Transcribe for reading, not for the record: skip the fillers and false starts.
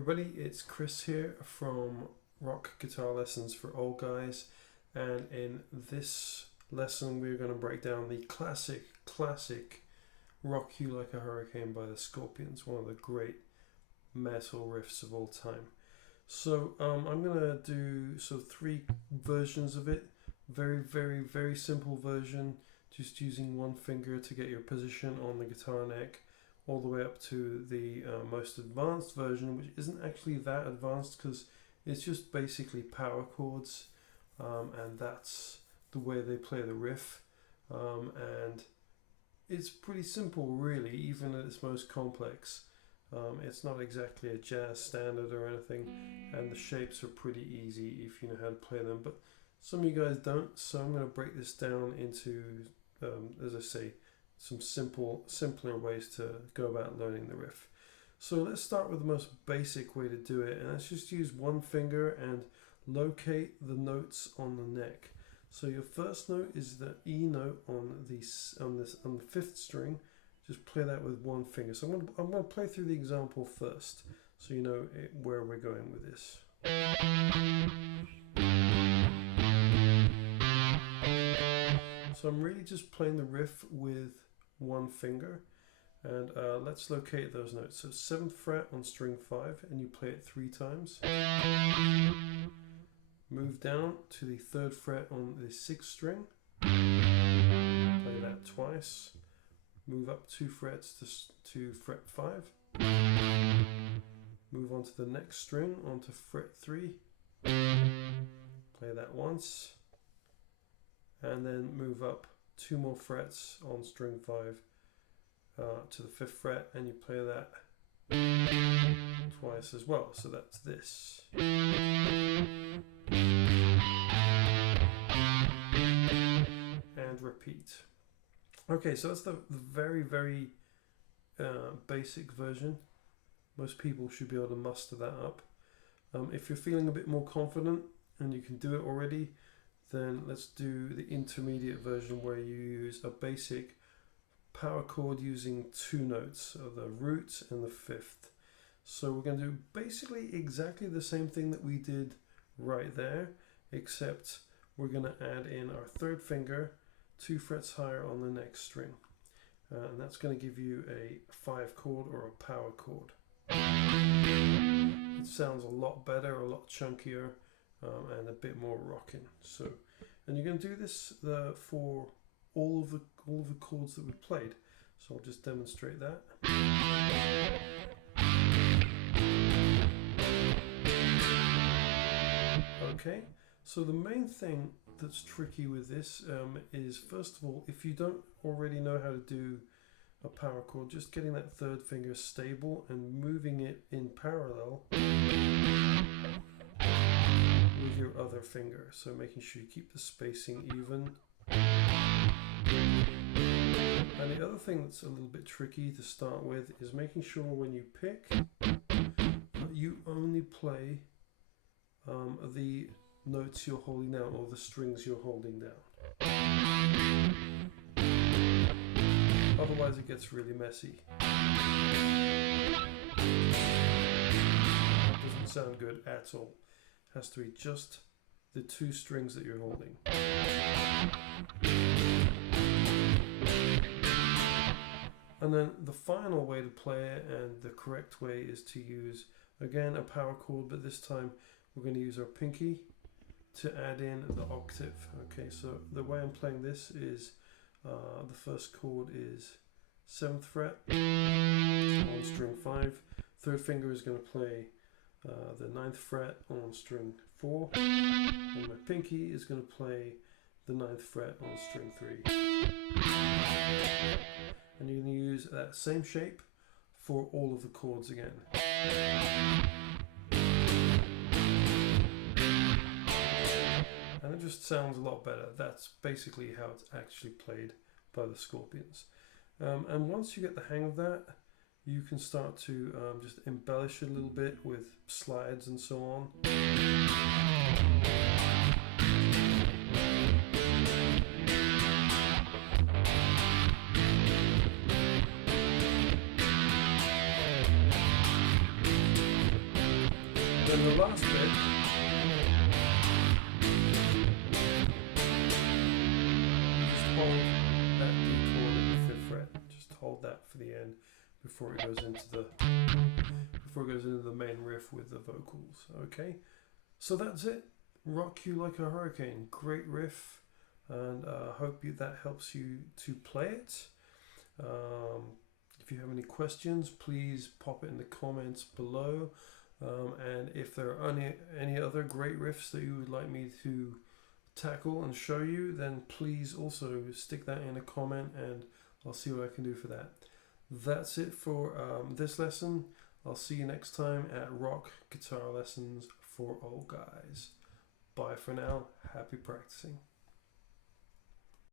everybody, it's Chris here from Rock Guitar Lessons for Old Guys, and in this lesson we're going to break down the classic Rock You Like a Hurricane by the Scorpions, one of the great metal riffs of all time. So I'm going to do three versions of it. Very simple version, just using one finger to get your position on the guitar neck, all the way up to the most advanced version, which isn't actually that advanced because it's just basically power chords, and that's the way they play the riff, and it's pretty simple really, even at its most complex. It's not exactly a jazz standard or anything, and the shapes are pretty easy if you know how to play them, but some of you guys don't, so I'm going to break this down into, as I say, some simpler ways to go about learning the riff. So let's start with the most basic way to do it, and let's just use one finger and locate the notes on the neck. So your first note is the E note on the fifth string. Just play that with one finger. So I'm going to play through the example first, so you know where we're going with this. So I'm really just playing the riff with one finger, and let's locate those notes. So 7th fret on string 5, and you play it 3 times. Move down to the 3rd fret on the 6th string, play that twice. Move up 2 frets to fret 5. Move on to the next string onto fret 3, play that once. And then move up 2 more frets on string 5 to the 5th fret, and you play that twice as well. So that's this. And repeat. Okay, so that's the very basic version. Most people should be able to muster that up. If you're feeling a bit more confident and you can do it already, then let's do the intermediate version where you use a basic power chord using 2 notes, so the root and the 5th. So we're going to do basically exactly the same thing that we did right there, except we're going to add in our 3rd finger 2 frets higher on the next string. And that's going to give you a 5 chord or a power chord. It sounds a lot better, a lot chunkier, and a bit more rocking. So, and you're going to do this for all of the chords that we played. So I'll just demonstrate that. Okay, so the main thing that's tricky with this is, first of all, if you don't already know how to do a power chord, just getting that 3rd finger stable and moving it in parallel with your other finger, so making sure you keep the spacing even. And the other thing that's a little bit tricky to start with is making sure when you pick, you only play the notes you're holding down, or the strings you're holding down. Otherwise it gets really messy. It doesn't sound good at all. It has to be just the 2 strings that you're holding. And then the final way to play it, and the correct way, is to use, again, a power chord, but this time we're going to use our pinky to add in the octave. Okay, so the way I'm playing this is the first chord is 7th fret on string 5. 3rd finger is going to play the 9th fret on string 4, and my pinky is going to play the 9th fret on string 3. And you're going to use that same shape for all of the chords again. And it just sounds a lot better. That's basically how it's actually played by the Scorpions. And once you get the hang of that, you can start to just embellish it a little bit with slides and so on. then the last bit, just hold that D chord at the 5th fret. Just hold that for the end before it goes into the main riff with the vocals. Okay, so that's it. Rock You Like a Hurricane, great riff, and I hope that helps you to play it. If you have any questions, please pop it in the comments below. And if there are any other great riffs that you would like me to tackle and show you, then please also stick that in a comment and I'll see what I can do for that. That's it for this lesson. I'll see you next time at Rock Guitar Lessons for Old Guys. Bye for now. Happy practicing.